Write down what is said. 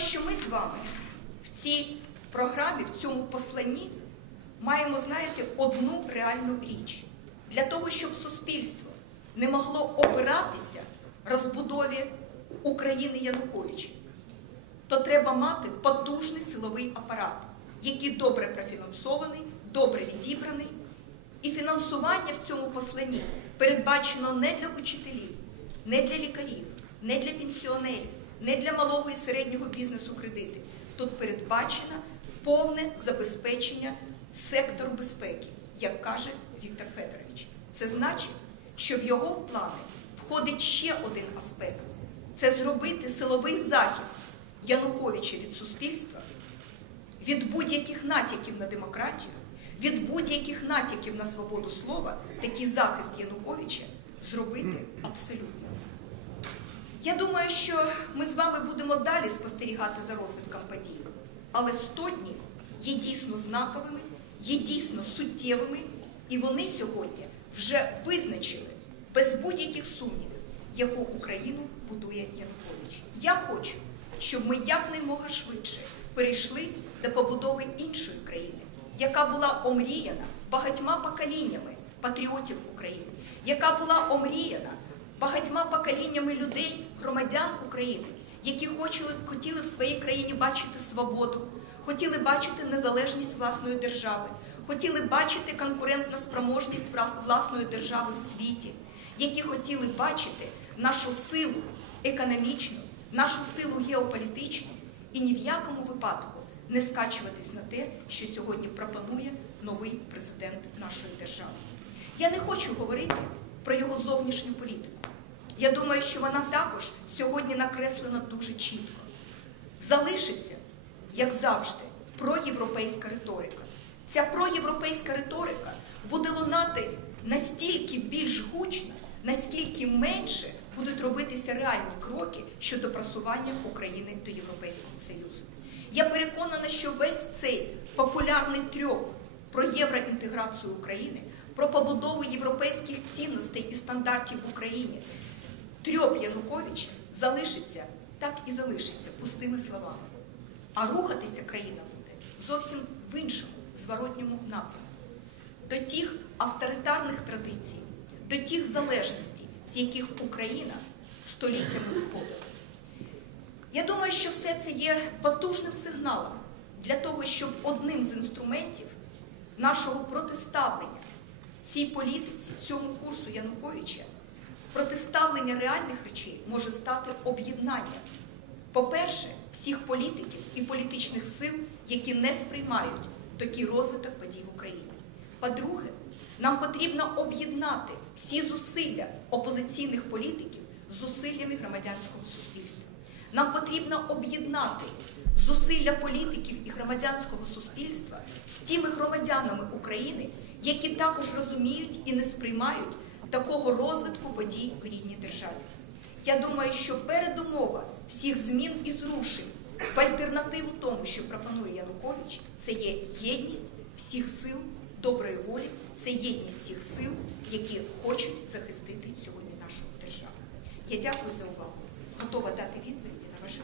думаю, що ми з вами в цій програмі, в цьому посланні маємо, знаєте, одну реальну річ. Для того, щоб суспільство не могло опиратися розбудові України Януковича, то треба мати потужний силовий апарат, який добре профінансований, добре відібраний. І фінансування в цьому посланні передбачено не для учителів, не для лікарів, не для пенсіонерів, не для малого і середнього бізнесу кредити. Тут передбачено повне забезпечення сектору безпеки, як каже Віктор Федорович. Це значить, що в його плани входить ще один аспект це зробити силовий захист Януковича від суспільства, від будь-яких натяків на демократію, від будь-яких натяків на свободу слова, такий захист Януковича зробити абсолютно. Я думаю, що ми з вами будемо далі спостерігати за розвитком подій, але 100 днів є дійсно знаковими, є дійсно суттєвими, і вони сьогодні вже визначили без будь-яких сумнівів, яку Україну будує Янукович. Я хочу, щоб ми якнаймога швидше перейшли до побудови іншої країни, яка була омріяна багатьма поколіннями патріотів України, яка була омріяна багатьма поколіннями людей, громадян України, які хотіли, хотіли в своїй країні бачити свободу, хотіли бачити незалежність власної держави, хотіли бачити конкурентну спроможність власної держави в світі, які хотіли бачити нашу силу економічну, нашу силу геополітичну і ні в якому випадку не скачуватись на те, що сьогодні пропонує новий президент нашої держави. Я не хочу говорити про його зовнішню політику. Я думаю, що вона також сьогодні накреслена дуже чітко. Залишиться, як завжди, проєвропейська риторика. Ця проєвропейська риторика буде лунати настільки більш гучно, наскільки менше будуть робитися реальні кроки щодо просування України до Європейського Союзу. Я переконана, що весь цей популярний трьох про євроінтеграцію України, про побудову європейських цінностей і стандартів в Україні, трьох Януковича залишиться так і залишиться пустими словами. А рухатися країна буде зовсім в іншому зворотньому напрямку. До тих авторитарних традицій, до тих залежностей, з яких Україна століттями виходила. Я думаю, що все це є потужним сигналом для того, щоб одним з інструментів нашого протиставлення цій політиці, цьому курсу Януковича, протиставлення реальних речей може стати об'єднання. По-перше, всіх політиків і політичних сил, які не сприймають такий розвиток подій в Україні. По-друге, нам потрібно об'єднати всі зусилля опозиційних політиків з зусиллями громадянського суспільства. Нам потрібно об'єднати зусилля політиків і громадянського суспільства з тими громадянами України, які також розуміють і не сприймають такого розвитку подій в рідній державі. Я думаю, що передумова всіх змін і зрушень в альтернативу тому, що пропонує Янукович, це є єдність всіх сил доброї волі, це єдність всіх сил, які хочуть захистити сьогодні нашу державу. Я дякую за увагу. Готова дати відповіді на ваші.